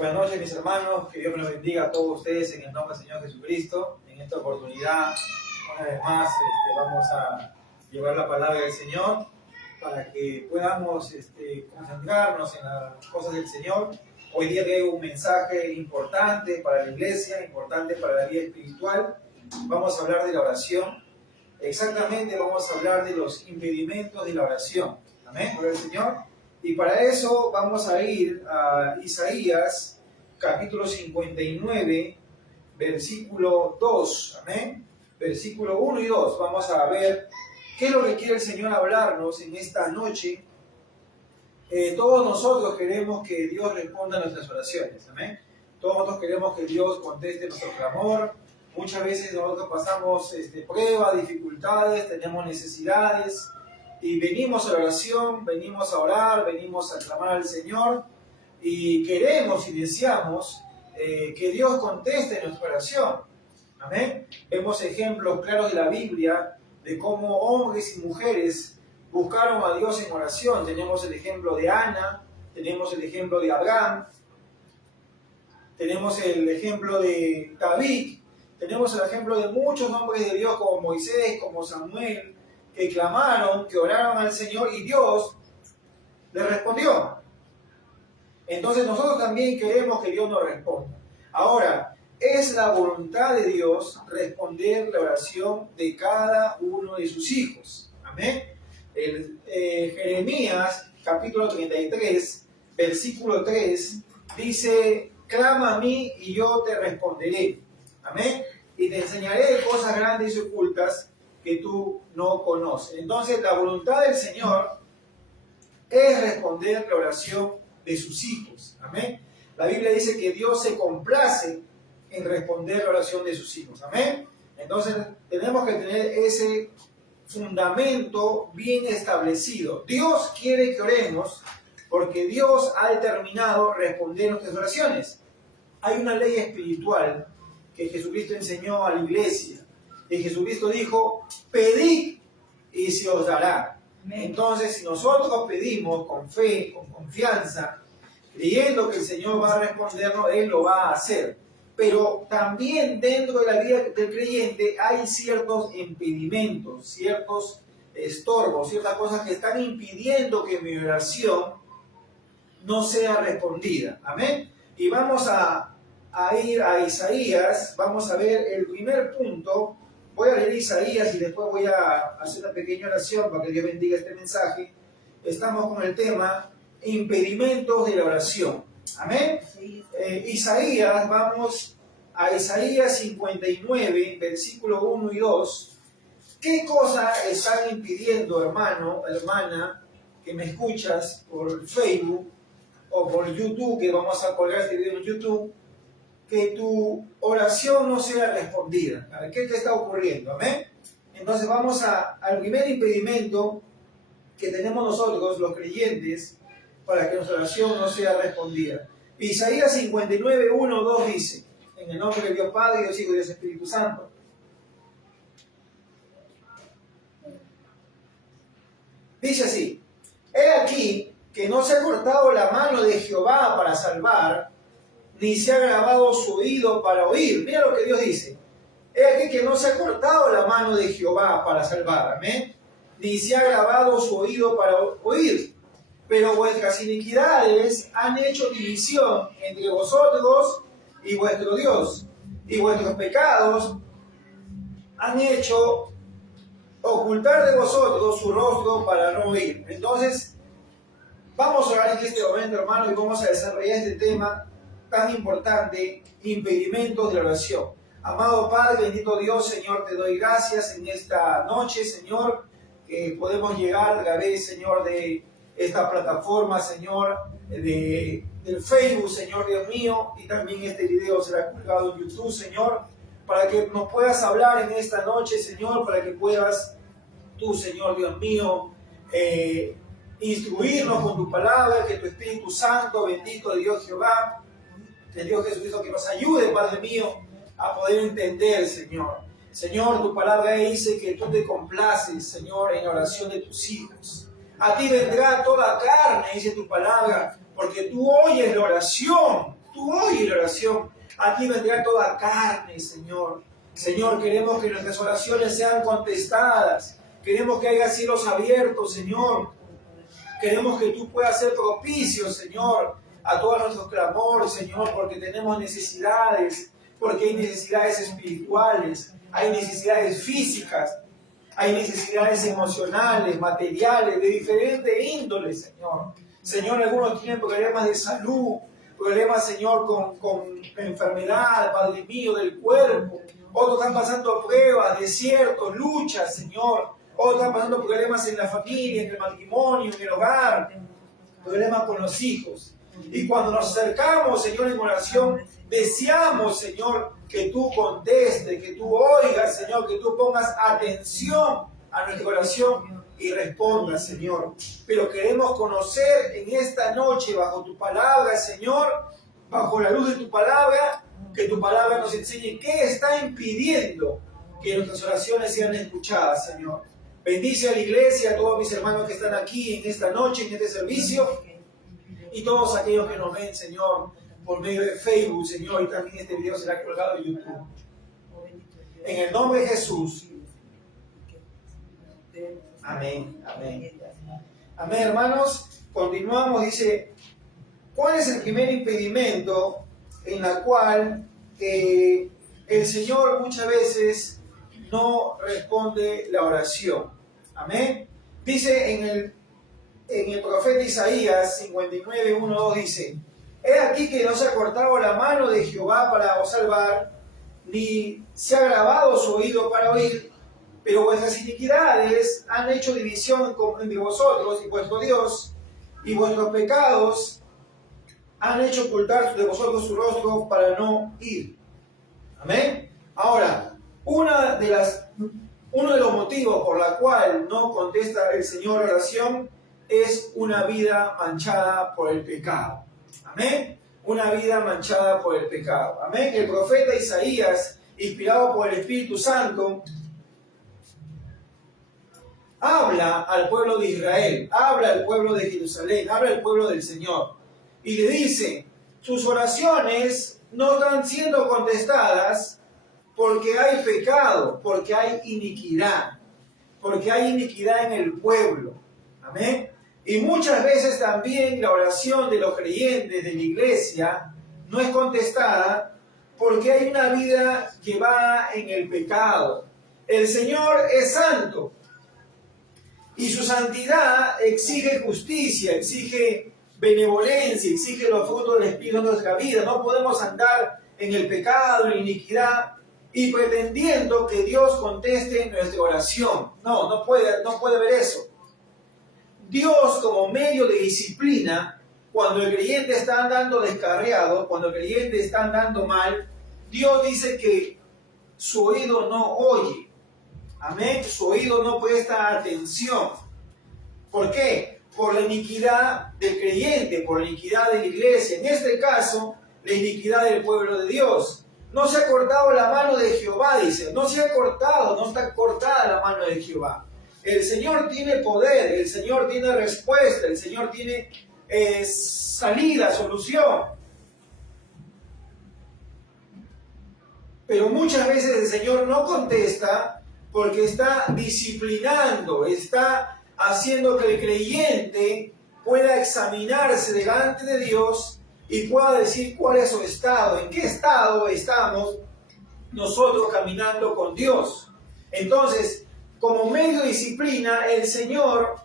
Buenas noches, mis hermanos, que Dios me los bendiga a todos ustedes en el nombre del Señor Jesucristo. En esta oportunidad, una vez más, vamos a llevar la palabra del Señor para que podamos concentrarnos en las cosas del Señor. Hoy día traigo un mensaje importante para la iglesia, importante para la vida espiritual. Vamos a hablar de la oración. Exactamente, vamos a hablar de los impedimentos de la oración. Amén, por el Señor. Y para eso vamos a ir a Isaías, capítulo 59, versículo 2. Amén. Versículo 1 y 2. Vamos a ver qué es lo que quiere el Señor hablarnos en esta noche. Todos nosotros queremos que Dios responda a nuestras oraciones. Amén. Todos nosotros queremos que Dios conteste nuestro clamor. Muchas veces nosotros pasamos pruebas, dificultades, tenemos necesidades. Y venimos a la oración, venimos a orar, venimos a clamar al Señor y queremos y deseamos que Dios conteste nuestra oración. Amén. Vemos ejemplos claros de la Biblia de cómo hombres y mujeres buscaron a Dios en oración. Tenemos el ejemplo de Ana, tenemos el ejemplo de Abraham, tenemos el ejemplo de David, tenemos el ejemplo de muchos hombres de Dios como Moisés, como Samuel, que clamaron, que oraron al Señor y Dios les respondió. Entonces nosotros también queremos que Dios nos responda. Ahora, es la voluntad de Dios responder la oración de cada uno de sus hijos. Amén. Jeremías, capítulo 33, versículo 3, dice: clama a mí y yo te responderé. Amén. Y te enseñaré cosas grandes y ocultas que tú no conoces. Entonces, la voluntad del Señor es responder la oración de sus hijos. Amén. La Biblia dice que Dios se complace en responder la oración de sus hijos. Amén. Entonces, tenemos que tener ese fundamento bien establecido. Dios quiere que oremos porque Dios ha determinado responder nuestras oraciones. Hay una ley espiritual que Jesucristo enseñó a la iglesia. Y Jesucristo dijo: pedid y se os dará. Entonces, si nosotros pedimos con fe, con confianza, creyendo que el Señor va a respondernos, Él lo va a hacer. Pero también dentro de la vida del creyente hay ciertos impedimentos, ciertos estorbos, ciertas cosas que están impidiendo que mi oración no sea respondida. Amén. Y vamos a ir a Isaías. Vamos a ver el primer punto. Voy a leer Isaías y después voy a hacer una pequeña oración para que Dios bendiga este mensaje. Estamos con el tema impedimentos de la oración. Amén. Isaías, vamos a Isaías 59, versículo 1 y 2. ¿Qué cosa están impidiendo, hermano, hermana, que me escuchas por Facebook o por YouTube, que vamos a colgar este video en YouTube, que tu oración no sea respondida? A ver, ¿qué te está ocurriendo? ¿Amén? Entonces vamos al primer impedimento que tenemos nosotros, los creyentes, para que nuestra oración no sea respondida. Isaías 59, 1, 2 dice: en el nombre de Dios Padre, Dios Hijo y Dios Espíritu Santo. Dice así: he aquí que no se ha cortado la mano de Jehová para salvar, ni se ha grabado su oído para oír. Mira lo que Dios dice. He aquí que no se ha cortado la mano de Jehová para salvar. Amén. Ni se ha grabado su oído para oír. Pero vuestras iniquidades han hecho división entre vosotros y vuestro Dios. Y vuestros pecados han hecho ocultar de vosotros su rostro para no oír. Entonces, vamos a orar en este momento, hermano, y vamos a desarrollar este tema tan importante: impedimentos de la oración. Amado Padre, bendito Dios, Señor, te doy gracias en esta noche, Señor, que podemos llegar a través, Señor, de esta plataforma, Señor, del Facebook, Señor Dios mío, y también este video será colgado en YouTube, Señor, para que nos puedas hablar en esta noche, Señor, para que puedas tú, Señor Dios mío, instruirnos con tu palabra, que tu Espíritu Santo, bendito de Dios Jehová, de Dios Jesucristo, que nos ayude, Padre mío, a poder entender, Señor. Señor, tu palabra dice que tú te complaces, Señor, en la oración de tus hijos. A ti vendrá toda carne, dice tu palabra, porque tú oyes la oración, tú tú oyes la oración, a ti vendrá toda carne, Señor. Señor, queremos que nuestras oraciones sean contestadas. Queremos que haya cielos abiertos, Señor. Queremos que tú puedas ser propicio, Señor, a todos nuestros clamores, Señor, porque tenemos necesidades, porque hay necesidades espirituales, hay necesidades físicas, hay necesidades emocionales, materiales, de diferente índole, Señor. Señor, algunos tienen problemas de salud, problemas, Señor, con enfermedad, Padre mío, del cuerpo. Otros están pasando pruebas, desiertos, luchas, Señor. Otros están pasando problemas en la familia, en el matrimonio, en el hogar, problemas con los hijos. Y cuando nos acercamos, Señor, en oración, deseamos, Señor, que tú contestes, que tú oigas, Señor, que tú pongas atención a nuestra oración y respondas, Señor. Pero queremos conocer en esta noche, bajo tu palabra, Señor, bajo la luz de tu palabra, que tu palabra nos enseñe qué está impidiendo que nuestras oraciones sean escuchadas, Señor. Bendice a la iglesia, a todos mis hermanos que están aquí en esta noche, en este servicio, y todos aquellos que nos ven, Señor, por medio de Facebook, Señor, y también este video será colgado en YouTube. En el nombre de Jesús. Amén, amén. Amén, hermanos. Continuamos, dice, ¿cuál es el primer impedimento en la cual el Señor muchas veces no responde la oración? Amén. Dice en el profeta Isaías 59, 1, 2 dice, he aquí que no se ha cortado la mano de Jehová para os salvar, ni se ha agravado su oído para oír, pero vuestras iniquidades han hecho división entre vosotros y vuestro Dios, y vuestros pecados han hecho ocultar de vosotros su rostro para no ir. Amén. Ahora, uno de los motivos por la cual no contesta el Señor oración es una vida manchada por el pecado. Amén. Una vida manchada por el pecado. Amén. El profeta Isaías, inspirado por el Espíritu Santo, habla al pueblo de Israel, habla al pueblo de Jerusalén, habla al pueblo del Señor. Y le dice, sus oraciones no están siendo contestadas porque hay pecado, porque hay iniquidad en el pueblo. Amén. Y muchas veces también la oración de los creyentes de la iglesia no es contestada porque hay una vida llevada en el pecado. El Señor es santo y su santidad exige justicia, exige benevolencia, exige los frutos del Espíritu en nuestra vida. No podemos andar en el pecado, en la iniquidad y pretendiendo que Dios conteste nuestra oración. No puede ver eso. Dios, como medio de disciplina, cuando el creyente está andando descarriado, cuando el creyente está andando mal, Dios dice que su oído no oye. Amén. Su oído no presta atención. ¿Por qué? Por la iniquidad del creyente, por la iniquidad de la iglesia. En este caso, la iniquidad del pueblo de Dios. No se ha cortado la mano de Jehová, dice. No se ha cortado, no está cortada la mano de Jehová. El Señor tiene poder, el Señor tiene respuesta, el Señor tiene salida, solución. Pero muchas veces el Señor no contesta porque está disciplinando, está haciendo que el creyente pueda examinarse delante de Dios y pueda decir cuál es su estado, en qué estado estamos nosotros caminando con Dios. Entonces, como medio de disciplina, el Señor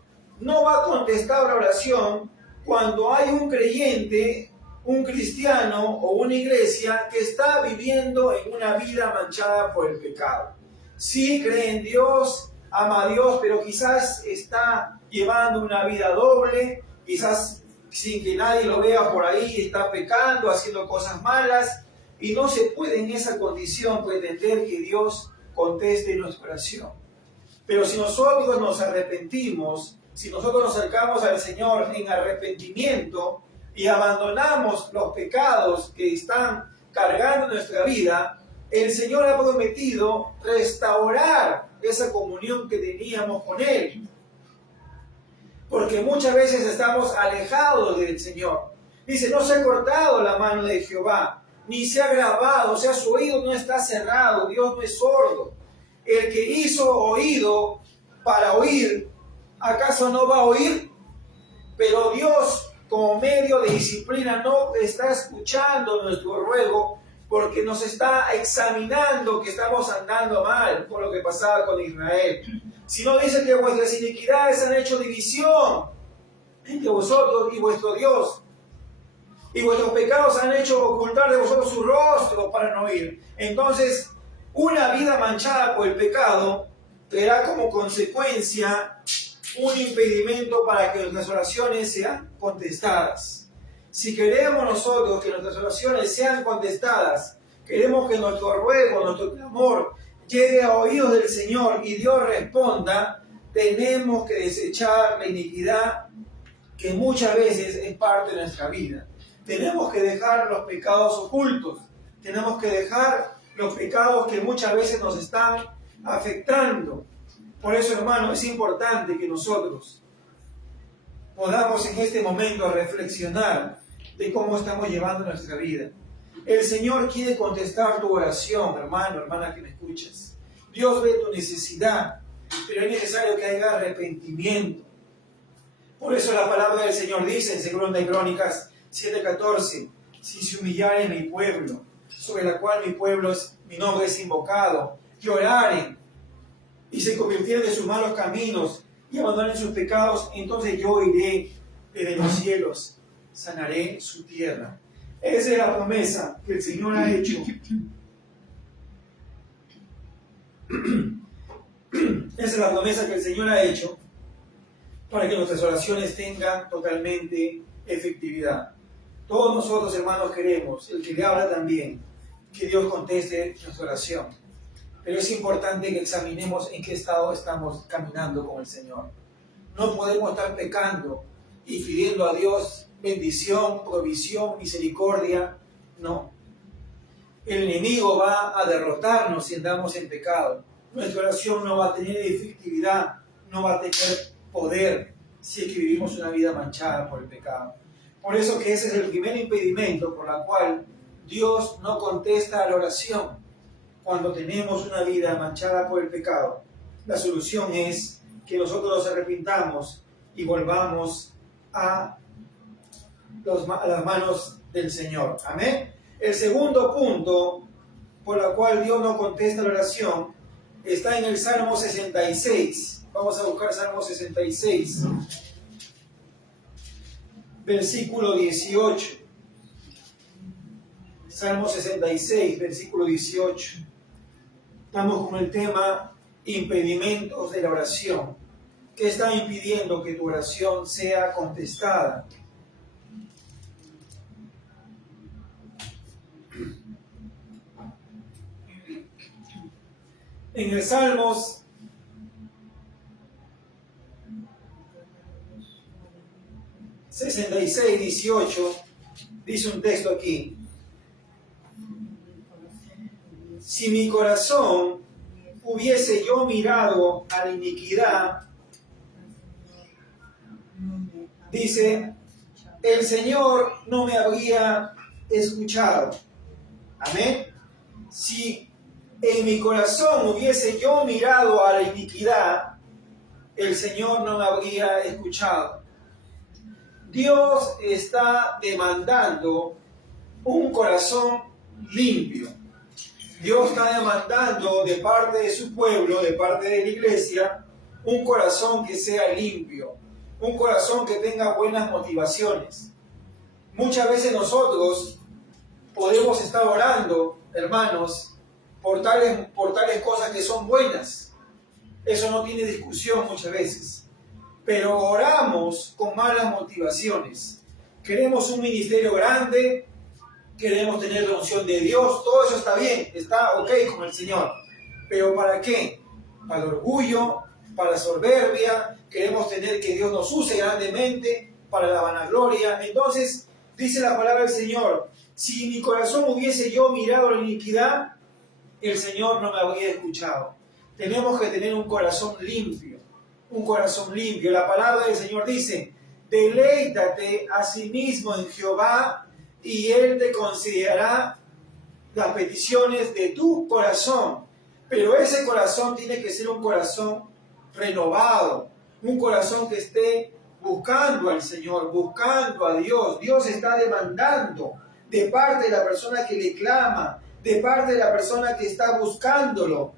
no va a contestar la oración cuando hay un creyente, un cristiano o una iglesia que está viviendo en una vida manchada por el pecado. Sí cree en Dios, ama a Dios, pero quizás está llevando una vida doble, quizás sin que nadie lo vea por ahí, está pecando, haciendo cosas malas, y no se puede en esa condición pretender que Dios conteste nuestra oración. Pero si nosotros nos arrepentimos, si nosotros nos acercamos al Señor en arrepentimiento y abandonamos los pecados que están cargando nuestra vida, el Señor ha prometido restaurar esa comunión que teníamos con Él. Porque muchas veces estamos alejados del Señor. Dice, no se ha cortado la mano de Jehová, ni se ha grabado, o sea, su oído no está cerrado, Dios no es sordo. El que hizo oído para oír, ¿acaso no va a oír? Pero Dios, como medio de disciplina, no está escuchando nuestro ruego porque nos está examinando que estamos andando mal por lo que pasaba con Israel. Si no, dice que vuestras iniquidades han hecho división entre vosotros y vuestro Dios, y vuestros pecados han hecho ocultar de vosotros su rostro para no oír. Entonces, una vida manchada por el pecado traerá como consecuencia un impedimento para que nuestras oraciones sean contestadas. Si queremos nosotros que nuestras oraciones sean contestadas, queremos que nuestro ruego, nuestro clamor llegue a oídos del Señor y Dios responda, tenemos que desechar la iniquidad que muchas veces es parte de nuestra vida. Tenemos que dejar los pecados ocultos, tenemos que dejar los pecados que muchas veces nos están afectando. Por eso, hermano, es importante que nosotros podamos en este momento reflexionar de cómo estamos llevando nuestra vida. El Señor quiere contestar tu oración, hermano, hermana que me escuchas. Dios ve tu necesidad, pero es necesario que haya arrepentimiento. Por eso la palabra del Señor dice en 2 de Crónicas 7:14, si se humillare mi pueblo, sobre la cual mi nombre es invocado, que oraren y se convirtieren de sus malos caminos y abandonen sus pecados, entonces yo iré desde los cielos, sanaré su tierra. Esa es la promesa que el Señor ha hecho. Esa es la promesa que el Señor ha hecho para que nuestras oraciones tengan totalmente efectividad. Todos nosotros, hermanos, queremos, el que le habla también, que Dios conteste nuestra oración. Pero es importante que examinemos en qué estado estamos caminando con el Señor. No podemos estar pecando y pidiendo a Dios bendición, provisión, misericordia. No. El enemigo va a derrotarnos si andamos en pecado. Nuestra oración no va a tener efectividad, no va a tener poder si es que vivimos una vida manchada por el pecado. Por eso que ese es el primer impedimento por la cual Dios no contesta a la oración cuando tenemos una vida manchada por el pecado. La solución es que nosotros nos arrepintamos y volvamos a las manos del Señor. Amén. El segundo punto por la cual Dios no contesta la oración está en el Salmo 66. Vamos a buscar Salmo 66, versículo 18. Salmo 66, versículo 18. Estamos con el tema impedimentos de la oración. ¿Qué está impidiendo que tu oración sea contestada? En el Salmos 66, 18, dice un texto aquí. Si mi corazón hubiese yo mirado a la iniquidad, dice, el Señor no me habría escuchado. Amén. Si en mi corazón hubiese yo mirado a la iniquidad, el Señor no me habría escuchado. Dios está demandando un corazón limpio. Dios está demandando de parte de su pueblo, de parte de la iglesia, un corazón que sea limpio, un corazón que tenga buenas motivaciones. Muchas veces nosotros podemos estar orando, hermanos, por tales cosas que son buenas. Eso no tiene discusión muchas veces. Pero oramos con malas motivaciones. Queremos un ministerio grande, queremos tener la unción de Dios, todo eso está bien, está ok con el Señor. ¿Pero para qué? Para el orgullo, para la soberbia, queremos tener que Dios nos use grandemente, para la vanagloria. Entonces, dice la palabra del Señor, si mi corazón hubiese yo mirado la iniquidad, el Señor no me habría escuchado. Tenemos que tener un corazón limpio, un corazón limpio. La palabra del Señor dice Deleítate a sí mismo en Jehová y Él te considerará las peticiones de tu corazón. Pero ese corazón tiene que ser un corazón renovado, un corazón que esté buscando al Señor, buscando a Dios. Dios está demandando de parte de la persona que le clama, de parte de la persona que está buscándolo.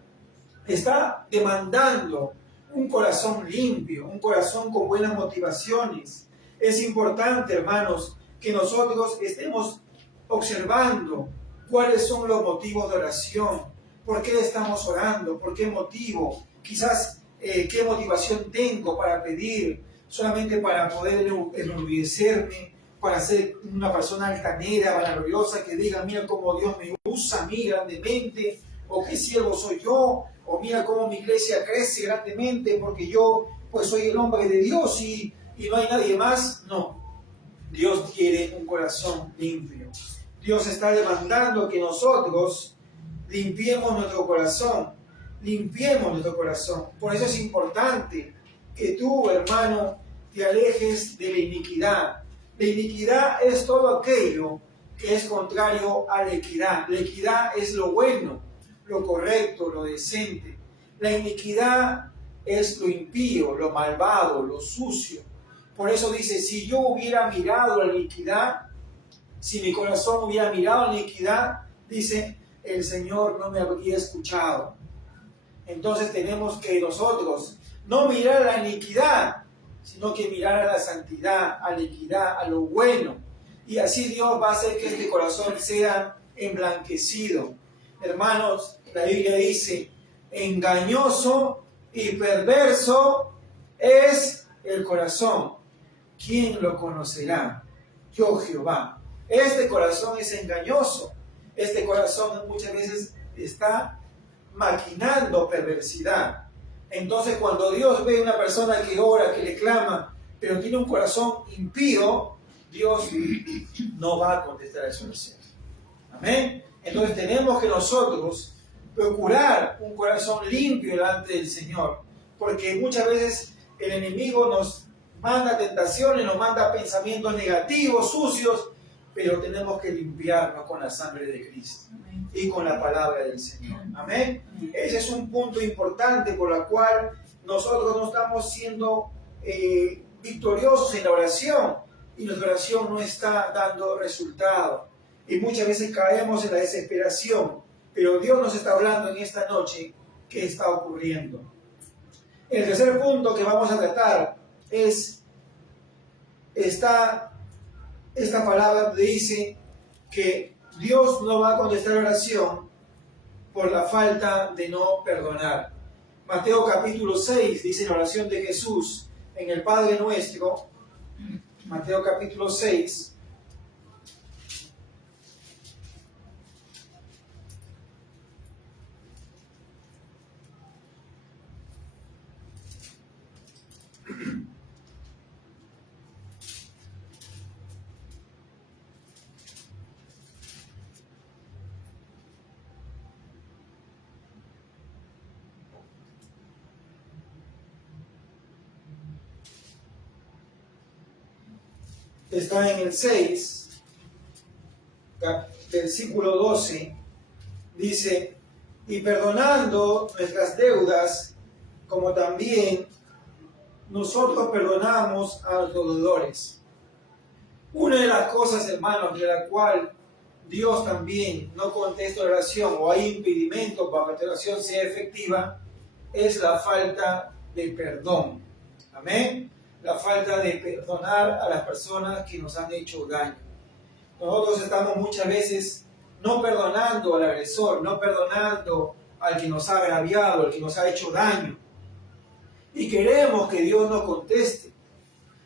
Está demandando un corazón limpio, un corazón con buenas motivaciones. Es importante, hermanos, que nosotros estemos observando cuáles son los motivos de oración, por qué estamos orando, por qué motivo, quizás qué motivación tengo para pedir, solamente para poder enorgullecerme, para ser una persona altanera, vanagloriosa, que diga, mira cómo Dios me usa a mí grandemente, o qué siervo soy yo, o mira cómo mi iglesia crece grandemente porque yo pues soy el hombre de Dios y no hay nadie más. No, Dios quiere un corazón limpio. Dios está demandando que nosotros limpiemos nuestro corazón, limpiemos nuestro corazón. Por eso es importante que tú, hermano, te alejes de la iniquidad. La iniquidad es todo aquello que es contrario a la equidad. La equidad es lo bueno, lo correcto, lo decente. La iniquidad es lo impío, lo malvado, lo sucio. Por eso dice, si yo hubiera mirado la iniquidad, si mi corazón hubiera mirado la iniquidad, dice, el Señor no me habría escuchado. Entonces tenemos que nosotros no mirar la iniquidad, sino que mirar a la santidad, a la equidad, a lo bueno. Y así Dios va a hacer que este corazón sea emblanquecido. Hermanos, la Biblia dice, engañoso y perverso es el corazón. ¿Quién lo conocerá? Yo, Jehová. Este corazón es engañoso. Este corazón muchas veces está maquinando perversidad. Entonces, cuando Dios ve a una persona que ora, que le clama, pero tiene un corazón impío, Dios no va a contestar a su oración. Amén. Entonces tenemos que nosotros procurar un corazón limpio delante del Señor, porque muchas veces el enemigo nos manda tentaciones, nos manda pensamientos negativos, sucios, pero tenemos que limpiarnos con la sangre de Cristo y con la palabra del Señor. Amén. Ese es un punto importante por el cual nosotros no estamos siendo victoriosos en la oración y nuestra oración no está dando resultado. Y muchas veces caemos en la desesperación, pero Dios nos está hablando en esta noche qué está ocurriendo. El tercer punto que vamos a tratar es esta palabra que dice que Dios no va a contestar oración por la falta de no perdonar. Mateo capítulo 6 dice la oración de Jesús en el Padre Nuestro. Mateo capítulo 6. Está en el 6, versículo 12, dice, y perdonando nuestras deudas, como también nosotros perdonamos a los deudores. Una de las cosas, hermanos, de la cual Dios también no contesta la oración o hay impedimento para que la oración sea efectiva, es la falta de perdón. Amén. La falta de perdonar a las personas que nos han hecho daño. Nosotros estamos muchas veces no perdonando al agresor, no perdonando al que nos ha agraviado, al que nos ha hecho daño. Y queremos que Dios nos conteste,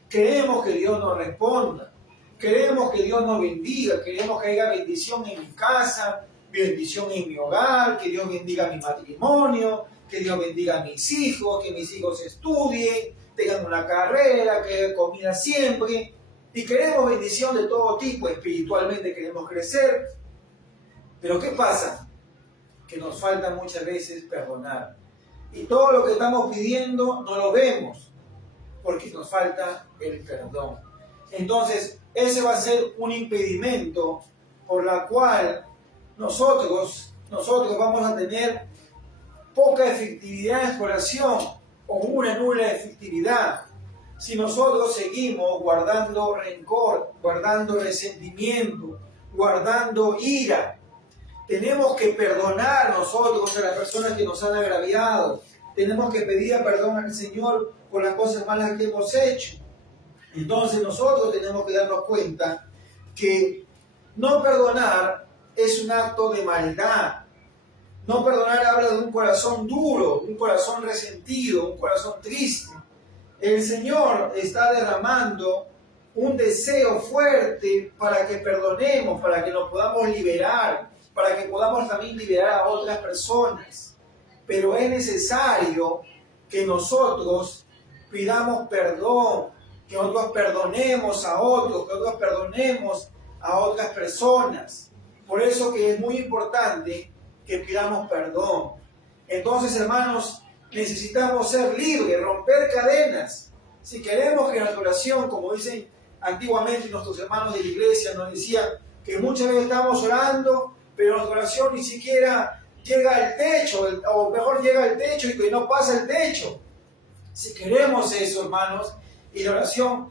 queremos que Dios nos responda, queremos que Dios nos bendiga, queremos que haya bendición en mi casa, bendición en mi hogar, que Dios bendiga mi matrimonio, que Dios bendiga a mis hijos, que mis hijos estudien, tengan una carrera, que haya comida siempre. Y queremos bendición de todo tipo, espiritualmente queremos crecer. Pero ¿qué pasa? Que nos falta muchas veces perdonar. Y todo lo que estamos pidiendo no lo vemos. porque nos falta el perdón. Entonces, ese va a ser un impedimento por la cual nosotros vamos a tener poca efectividad en oración o una nula efectividad. Si nosotros seguimos guardando rencor, guardando resentimiento, guardando ira, tenemos que perdonar nosotros a las personas que nos han agraviado. Tenemos que pedir perdón al Señor por las cosas malas que hemos hecho. Entonces nosotros tenemos que darnos cuenta que no perdonar es un acto de maldad. No perdonar habla de un corazón duro, un corazón resentido, un corazón triste. El Señor está derramando un deseo fuerte para que perdonemos, para que nos podamos liberar, para que podamos también liberar a otras personas. Pero es necesario que nosotros pidamos perdón, que nosotros perdonemos a otros, que nosotros perdonemos a otras personas. Por eso que es muy importante que pidamos perdón. Entonces, hermanos, necesitamos ser libres, romper cadenas. Si queremos que nuestra oración, como dicen antiguamente nuestros hermanos de la iglesia, nos decían que muchas veces estamos orando, pero nuestra oración ni siquiera llega al techo, o mejor llega al techo y que no pasa el techo. Si queremos eso, hermanos, y la oración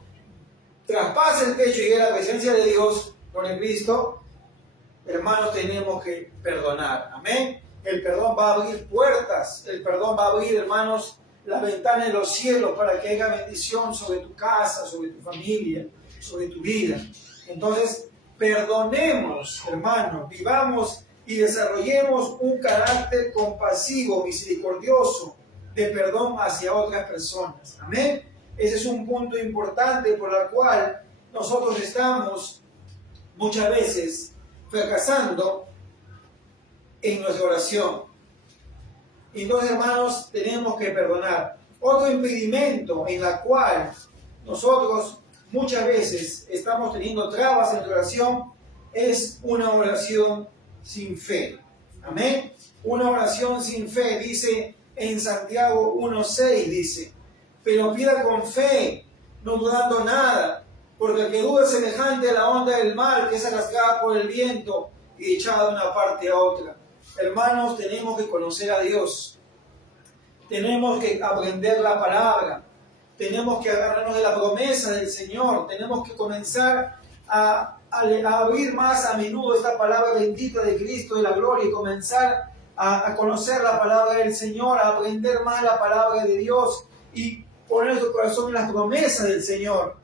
traspasa el techo y llega a la presencia de Dios con el Cristo, hermanos, tenemos que perdonar. Amén. El perdón va a abrir puertas, el perdón va a abrir, hermanos, la ventana de los cielos para que haya bendición sobre tu casa, sobre tu familia, sobre tu vida. Entonces, perdonemos, hermanos, vivamos y desarrollemos un carácter compasivo, misericordioso, de perdón hacia otras personas. Amén. Ese es un punto importante por el cual nosotros estamos muchas veces fracasando en nuestra oración. Entonces, hermanos, tenemos que perdonar. Otro impedimento en la cual nosotros muchas veces estamos teniendo trabas en la oración es una oración sin fe. Amén. Una oración sin fe, dice en Santiago 1:6, dice: pero pida con fe, no dudando nada, porque el que duda es semejante a la onda del mar que es arrastrada por el viento y echada de una parte a otra. Hermanos, tenemos que conocer a Dios, tenemos que aprender la palabra, tenemos que agarrarnos de la promesa del Señor, tenemos que comenzar a oír más a menudo esta palabra bendita de Cristo de la gloria y comenzar a conocer la palabra del Señor, a aprender más la palabra de Dios y poner nuestro corazón en las promesas del Señor.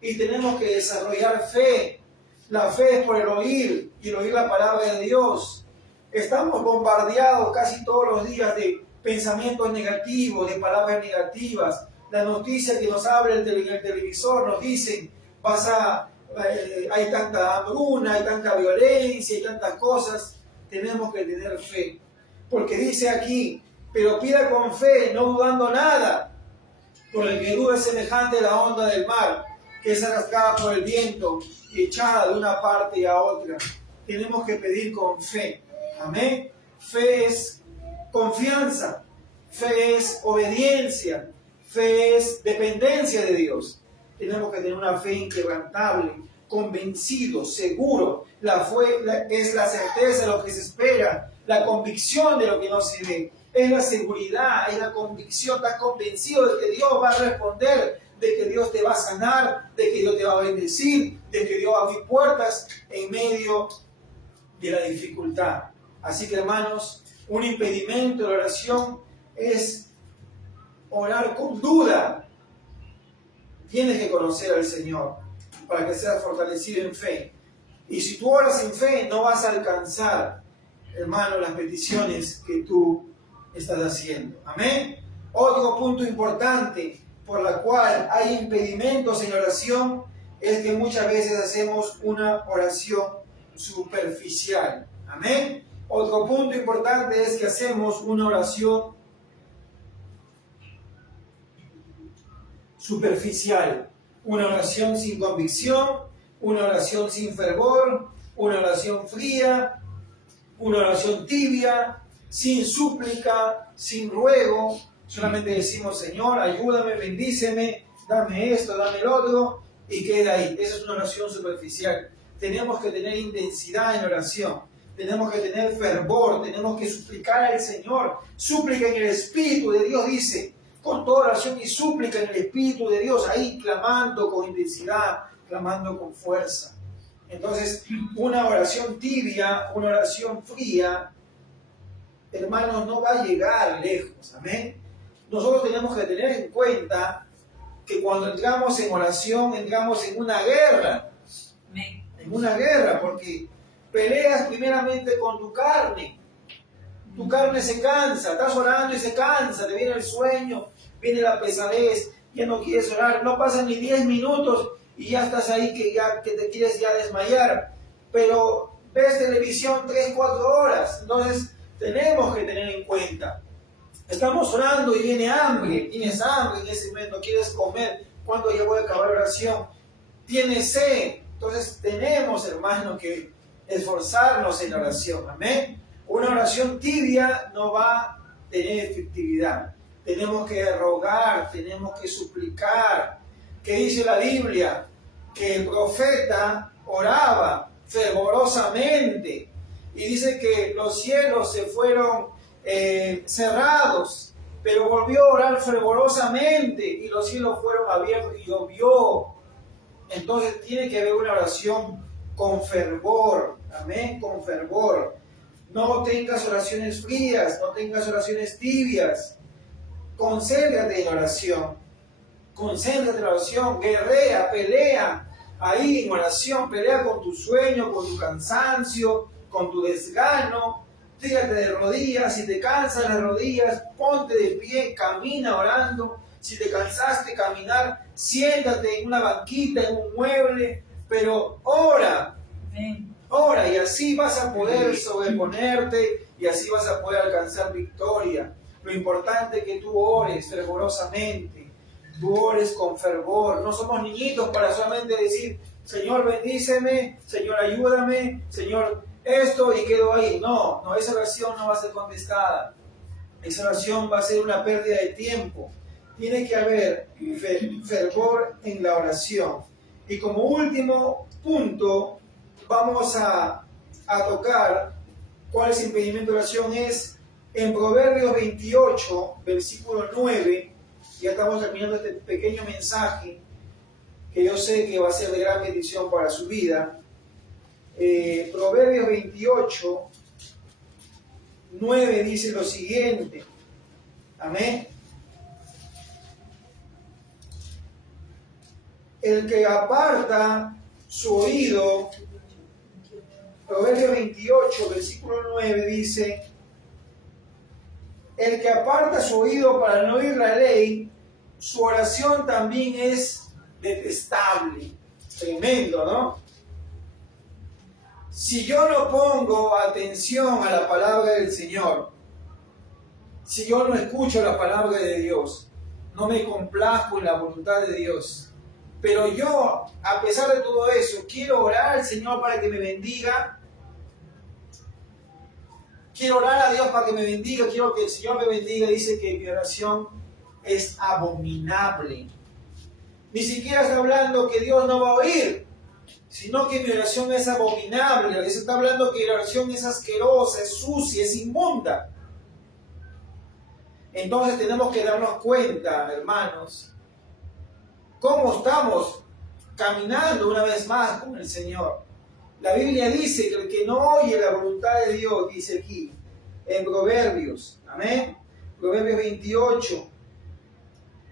Y tenemos que desarrollar fe. La fe es por el oír y el oír la palabra de Dios. Estamos bombardeados casi todos los días de pensamientos negativos, de palabras negativas. La noticia que nos abre el televisor nos dicen: hay tanta hambruna, hay tanta violencia, hay tantas cosas. Tenemos que tener fe. Porque dice aquí: pero pida con fe, no dudando nada. Por el que duda es semejante a la onda del mar, que es arrastrada por el viento y echada de una parte a otra. Tenemos que pedir con fe. Amén. Fe es confianza, fe es obediencia, fe es dependencia de Dios. Tenemos que tener una fe inquebrantable, convencido, seguro. La fe es la certeza de lo que se espera, la convicción de lo que no se ve. Es la seguridad, es la convicción, estás convencido de que Dios va a responder, de que Dios te va a sanar, de que Dios te va a bendecir, de que Dios va a abrir puertas en medio de la dificultad. Así que, hermanos, un impedimento de la oración es orar con duda. Tienes que conocer al Señor para que seas fortalecido en fe. Y si tú oras en fe, no vas a alcanzar, hermano, las peticiones que tú estás haciendo. Amén. Otro punto importante por la cual hay impedimentos en la oración es que muchas veces hacemos una oración superficial. Amén. Otro punto importante es que hacemos una oración superficial, una oración sin convicción, una oración sin fervor, una oración fría, una oración tibia, sin súplica, sin ruego, Solamente decimos, Señor, ayúdame, bendíceme, dame esto, dame el otro, y queda ahí. Esa es una oración superficial. Tenemos que tener intensidad en oración. Tenemos que tener fervor, tenemos que suplicar al Señor. Súplica en el Espíritu de Dios, dice, con toda oración y súplica en el Espíritu de Dios, ahí clamando con intensidad, clamando con fuerza. Entonces, una oración tibia, una oración fría, hermanos, no va a llegar lejos. Amén. Nosotros tenemos que tener en cuenta que cuando entramos en oración, entramos en una guerra. Amén. En una guerra, porque peleas primeramente con tu carne. Tu carne se cansa, estás orando y se cansa, te viene el sueño, viene la pesadez, ya no quieres orar, no pasan ni 10 minutos y ya estás ahí que te quieres ya desmayar. Pero ves televisión 3, 4 horas, entonces tenemos que tener en cuenta. Estamos orando y viene hambre, tienes hambre en ese momento, quieres comer, ¿cuándo ya voy a acabar la oración? Tienes sed, entonces tenemos, hermanos, que esforzarnos en la oración, amén. Una oración tibia no va a tener efectividad. Tenemos que rogar, tenemos que suplicar. ¿Qué dice la Biblia? Que el profeta oraba fervorosamente. Y dice que los cielos se fueron cerrados, pero volvió a orar fervorosamente y los cielos fueron abiertos y llovió. Entonces tiene que haber una oración con fervor, amén, con fervor. No tengas oraciones frías, no tengas oraciones tibias. Concéntrate en la oración. Concéntrate en la oración. Guerrea, pelea ahí en oración. Pelea con tu sueño, con tu cansancio, con tu desgano. Tírate de rodillas. Si te cansas las rodillas, ponte de pie, camina orando. Si te cansaste de caminar, siéntate en una banquita, en un mueble, pero ora. Ora, y así vas a poder sobreponerte y así vas a poder alcanzar victoria. Lo importante es que tú ores fervorosamente, tú ores con fervor. No somos niñitos para solamente decir, Señor, bendíceme, Señor, ayúdame, Señor, esto, y quedo ahí. No, esa oración no va a ser contestada. Esa oración va a ser una pérdida de tiempo. Tiene que haber fervor en la oración. Y como último punto, vamos a tocar cuál es el impedimento de oración. Es en Proverbios 28, versículo 9. Ya estamos terminando este pequeño mensaje que yo sé que va a ser de gran bendición para su vida. Proverbios 28, 9 dice lo siguiente. Amén. El que aparta su oído, Proverbios 28, versículo 9 dice, el que aparta su oído para no oír la ley, su oración también es detestable. Tremendo, ¿no? Si yo no pongo atención a la palabra del Señor, si yo no escucho la palabra de Dios, no me complazco en la voluntad de Dios, pero yo, a pesar de todo eso, quiero orar al Señor para que me bendiga. Quiero orar a Dios para que me bendiga. Quiero que el Señor me bendiga. Dice que mi oración es abominable. Ni siquiera está hablando que Dios no va a oír, sino que mi oración es abominable. Se está hablando que la oración es asquerosa, es sucia, es inmunda. Entonces tenemos que darnos cuenta, hermanos, cómo estamos caminando una vez más con el Señor. La Biblia dice que el que no oye la voluntad de Dios, dice aquí, en Proverbios, amén, Proverbios 28,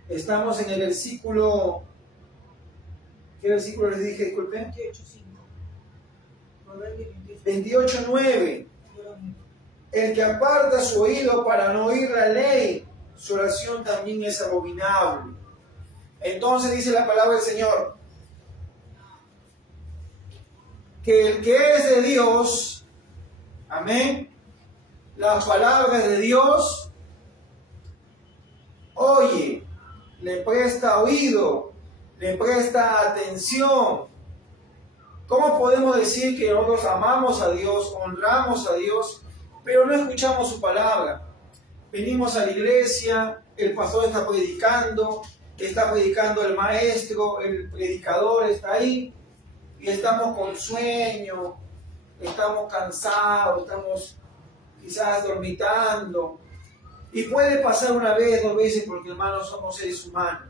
estamos en el versículo, ¿qué versículo les dije? Disculpen. 28:9. El que aparta su oído para no oír la ley, su oración también es abominable. Entonces dice la palabra del Señor, que el que es de Dios, amén, las palabras de Dios, oye, le presta oído, le presta atención. ¿Cómo podemos decir que nosotros amamos a Dios, honramos a Dios, pero no escuchamos su palabra? venimos a la iglesia, el pastor está predicando el maestro, el predicador está ahí, y estamos con sueño, estamos cansados, estamos quizás dormitando. Y puede pasar una vez, 2 veces, porque hermanos somos seres humanos.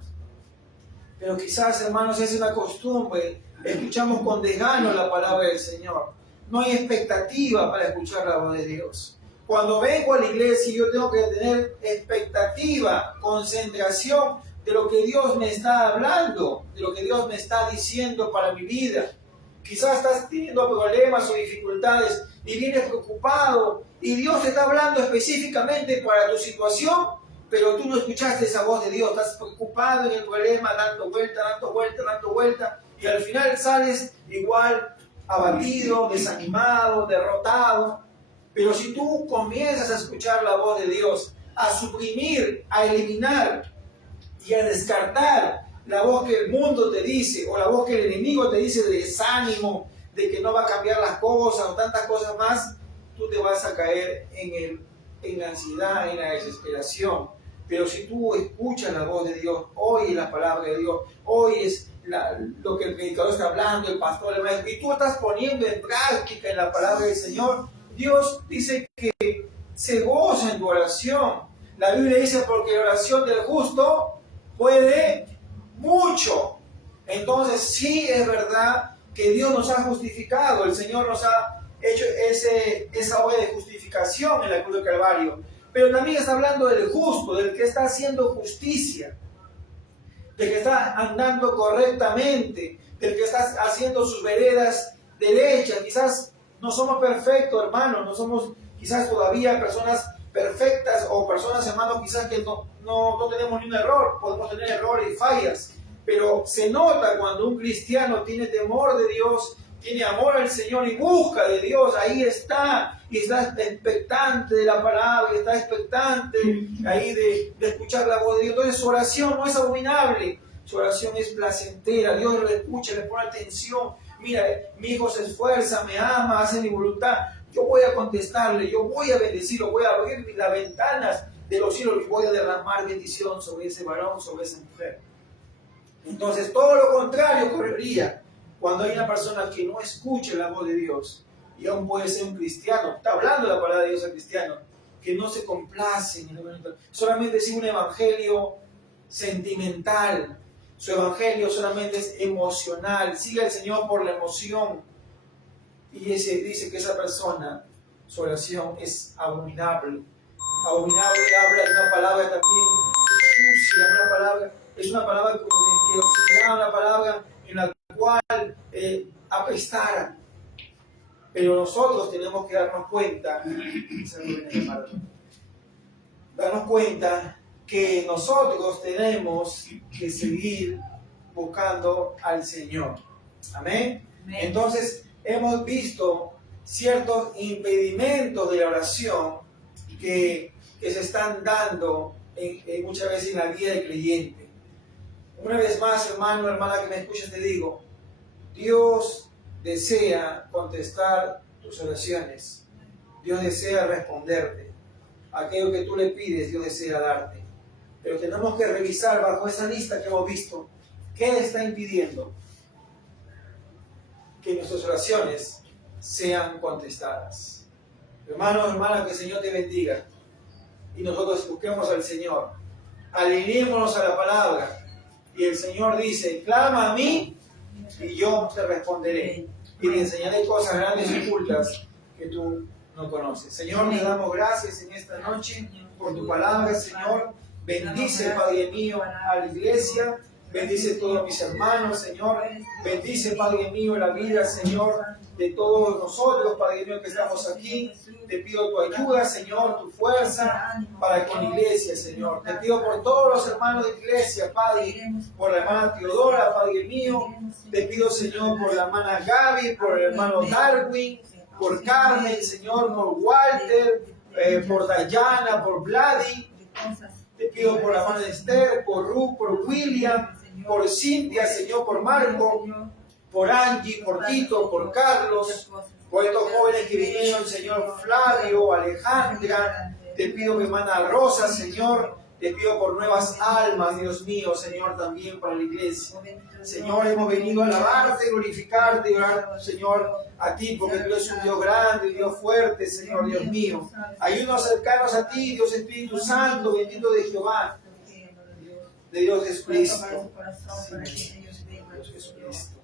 Pero quizás, hermanos, es una costumbre. Escuchamos con desgano la palabra del Señor. No hay expectativa para escuchar la voz de Dios. Cuando vengo a la iglesia, yo tengo que tener expectativa, concentración de lo que Dios me está hablando, de lo que Dios me está diciendo para mi vida. Quizás estás teniendo problemas o dificultades y vienes preocupado y Dios te está hablando específicamente para tu situación, pero tú no escuchaste esa voz de Dios. Estás preocupado en el problema, dando vuelta y al final sales igual abatido, desanimado, derrotado. Pero si tú comienzas a escuchar la voz de Dios, a suprimir, a eliminar y a descartar la voz que el mundo te dice o la voz que el enemigo te dice de desánimo, de que no va a cambiar las cosas o tantas cosas más, tú te vas a caer en la ansiedad, en la desesperación. Pero si tú escuchas la voz de Dios, oyes la palabra de Dios, oyes lo que el predicador está hablando, el pastor, el maestro, y tú estás poniendo en práctica en la palabra del Señor, Dios dice que se goza en tu oración. La Biblia dice, porque la oración del justo puede mucho. Entonces sí es verdad que Dios nos ha justificado, el Señor nos ha hecho esa obra de justificación en la cruz del Calvario. Pero también está hablando del justo, del que está haciendo justicia, del que está andando correctamente, del que está haciendo sus veredas derechas. Quizás no somos perfectos, hermanos, no somos quizás todavía personas perfectas o personas, hermanos, quizás que no tenemos ni un error, podemos tener errores y fallas, pero se nota cuando un cristiano tiene temor de Dios, tiene amor al Señor y busca de Dios, ahí está, y está expectante de la palabra, y está expectante ahí de escuchar la voz de Dios. Entonces su oración no es abominable, su oración es placentera, Dios le escucha, le pone atención. Mira, mi hijo se esfuerza, me ama, hace mi voluntad, yo voy a contestarle, yo voy a bendecirlo, voy a abrir las ventanas de los cielos y voy a derramar bendición sobre ese varón, sobre esa mujer. Entonces todo lo contrario ocurriría cuando hay una persona que no escucha la voz de Dios, y aún puede ser un cristiano, está hablando la palabra de Dios al cristiano, que no se complace en el evangelio, solamente sigue un evangelio sentimental, su evangelio solamente es emocional, sigue al Señor por la emoción, y dice que esa persona, su oración es abominable. Abominable habla de una palabra también sucia, es una palabra como de que obstinada, una palabra en la cual apestara. Pero nosotros tenemos que darnos cuenta que nosotros tenemos que seguir buscando al Señor. Amén. Entonces hemos visto ciertos impedimentos de la oración que se están dando muchas veces en la vida del creyente. Una vez más, hermano, hermana que me escuchas, te digo, Dios desea contestar tus oraciones. Dios desea responderte. Aquello que tú le pides, Dios desea darte. Pero tenemos que revisar bajo esa lista que hemos visto, ¿qué está impidiendo que nuestras oraciones sean contestadas? Hermanos, hermanas, que el Señor te bendiga. Y nosotros busquemos al Señor. Alineémonos a la palabra. Y el Señor dice, clama a mí y yo te responderé. Y te enseñaré cosas grandes y ocultas que tú no conoces. Señor, te damos gracias en esta noche por tu palabra, Señor. Bendice, Padre mío, a la iglesia. Bendice a todos mis hermanos, Señor. Bendice, Padre mío, la vida, Señor, de todos nosotros, Padre mío, que estamos aquí. Te pido tu ayuda, Señor, tu fuerza para con la iglesia, Señor. Te pido por todos los hermanos de la iglesia, Padre, por la hermana Teodora, Padre mío. Te pido, Señor, por la hermana Gaby, por el hermano Darwin, por Carmen, Señor, por Walter, por Dayana, por Vladi. Te pido por la hermana Esther, por Ruth, por William, por Cintia, Señor, por Marco, por Angie, por Tito, por Carlos, por estos jóvenes que vinieron, Señor, Flavio, Alejandra. Te pido por mi hermana Rosa, Señor. Te pido por nuevas almas, Dios mío, Señor, también para la iglesia. Señor, hemos venido a alabarte, glorificarte y orar, Señor, a ti, porque tú eres un Dios grande, un Dios fuerte, Señor, Dios mío. Ayúdanos a acercarnos a ti, Dios Espíritu Santo, bendito de Jehová, de Dios Jesucristo. Dios Jesucristo.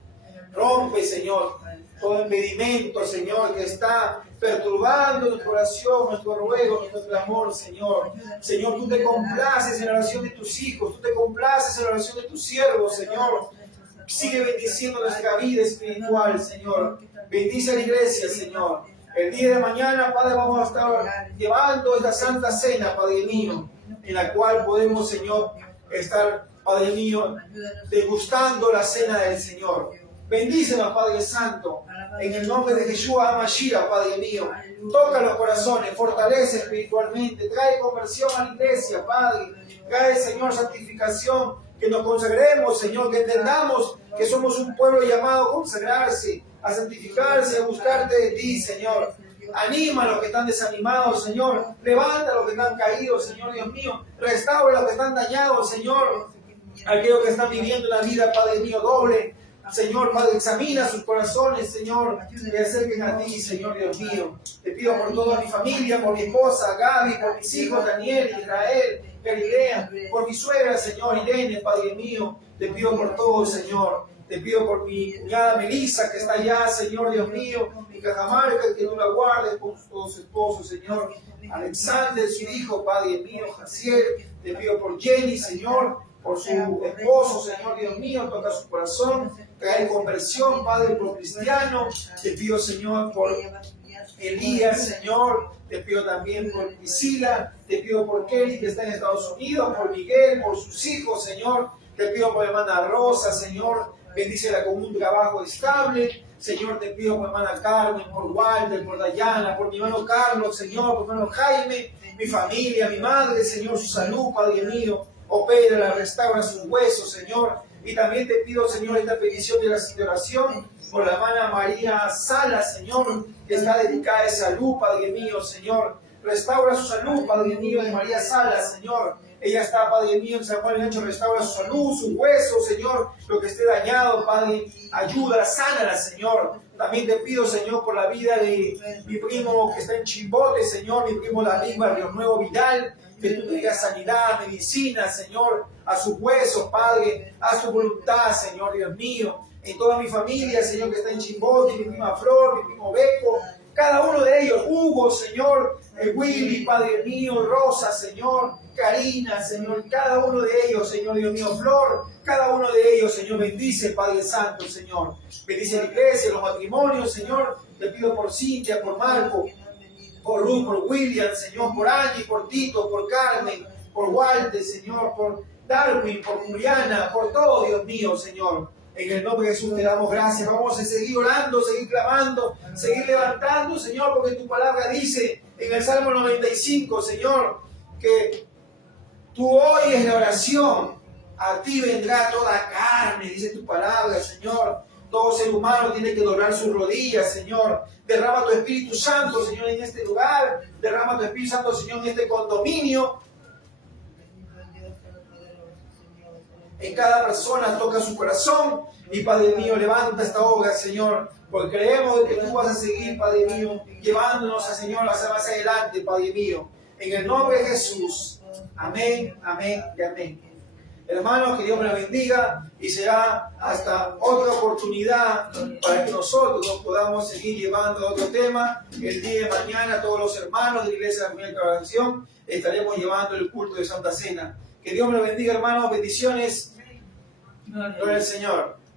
Rompe, Señor, todo impedimento, Señor, que está perturbando nuestra oración, nuestro ruego, nuestro clamor, Señor. Señor, tú te complaces en la oración de tus hijos, tú te complaces en la oración de tus siervos, Señor. Sigue bendiciendo nuestra vida espiritual, Señor. Bendice a la iglesia, Señor. El día de mañana, Padre, vamos a estar llevando esta santa cena, Padre mío, en la cual podemos, Señor, estar, Padre mío, degustando la cena del Señor. Bendícenos, Padre Santo, en el nombre de Yeshua HaMashiach, Padre mío. Toca los corazones, fortalece espiritualmente, trae conversión a la iglesia, Padre. Trae, Señor, santificación, que nos consagremos, Señor, que entendamos que somos un pueblo llamado a consagrarse, a santificarse, a buscarte de ti, Señor. Anima a los que están desanimados, Señor. Levanta a los que están caídos, Señor Dios mío. Restaura a los que están dañados, Señor. Aquellos que están viviendo una vida, Padre mío, doble. Señor, Padre, examina sus corazones, Señor, que acerquen a ti, Señor Dios mío. Te pido por toda mi familia, por mi esposa, Gaby, por mis hijos, Daniel, Israel, Galilea, por mi suegra, Señor, Irene, Padre mío. Te pido por todo, Señor. Te pido por mi cuñada Melissa, que está allá, Señor Dios mío, en Cajamarca, que tú la guardes con todos sus esposos, Señor. Alexander, su hijo, Padre mío, Jaciel. Te pido por Jenny, Señor, por su esposo, Señor Dios mío, toca su corazón, trae conversión, Padre, por cristiano. Te pido, Señor, por Elías, Señor. Te pido también por Priscila. Te pido por Kelly, que está en Estados Unidos, por Miguel, por sus hijos, Señor. Te pido por hermana Rosa, Señor. Bendícela con un trabajo estable. Señor, te pido por hermana Carmen, por Walter, por Dayana, por mi hermano Carlos, Señor, por mi hermano Jaime, mi familia, mi madre, Señor, su salud, Padre mío. Opera, restaura sus huesos, Señor. Y también te pido, Señor, esta petición de la oración por la hermana María Salas, Señor, que está dedicada a salud, Padre mío, Señor. Restaura su salud, Padre mío, de María Salas, Señor. Ella está, Padre mío, en San Juan el Hecho, restaura su salud, sus huesos, Señor. Lo que esté dañado, Padre, ayúdala, sánala, Señor. También te pido, Señor, por la vida de mi primo que está en Chimbote, Señor, mi primo David Barrio Nuevo Vidal. Que tú traigas sanidad, medicina, Señor, a sus huesos, Padre. Haz tu voluntad, Señor, Dios mío. En toda mi familia, Señor, que está en Chimbote, mi prima Flor, mi primo Beco. Cada uno de ellos, Hugo, Señor, Willy, Padre mío, Rosa, Señor, Karina, Señor, cada uno de ellos, Señor Dios mío, Flor, cada uno de ellos, Señor, bendice, Padre Santo, Señor. Bendice la iglesia, los matrimonios, Señor. Te pido por Cintia, por Marco, por Ruth, por William, Señor, por Angie, por Tito, por Carmen, por Walter, Señor, por Darwin, por Juliana, por todo, Dios mío, Señor. En el nombre de Jesús te damos gracias. Vamos a seguir orando, seguir clamando, seguir levantando, Señor, porque tu palabra dice en el Salmo 95, Señor, que tú oyes la oración, a ti vendrá toda carne, dice tu palabra, Señor. Todo ser humano tiene que doblar sus rodillas, Señor. Derrama tu Espíritu Santo, Señor, en este lugar. Derrama tu Espíritu Santo, Señor, en este condominio. En cada persona toca su corazón. Y Padre mío, levanta esta obra, Señor. Porque creemos que tú vas a seguir, Padre mío, llevándonos al Señor hacia más adelante, Padre mío. En el nombre de Jesús. Amén, amén y amén. Hermanos, que Dios me la bendiga y será hasta otra oportunidad para que nosotros nos podamos seguir llevando otro tema. El día de mañana todos los hermanos de la Iglesia de la Primera Congregación estaremos llevando el culto de Santa Cena. Que Dios me la bendiga, hermanos. Bendiciones. Gloria al Señor.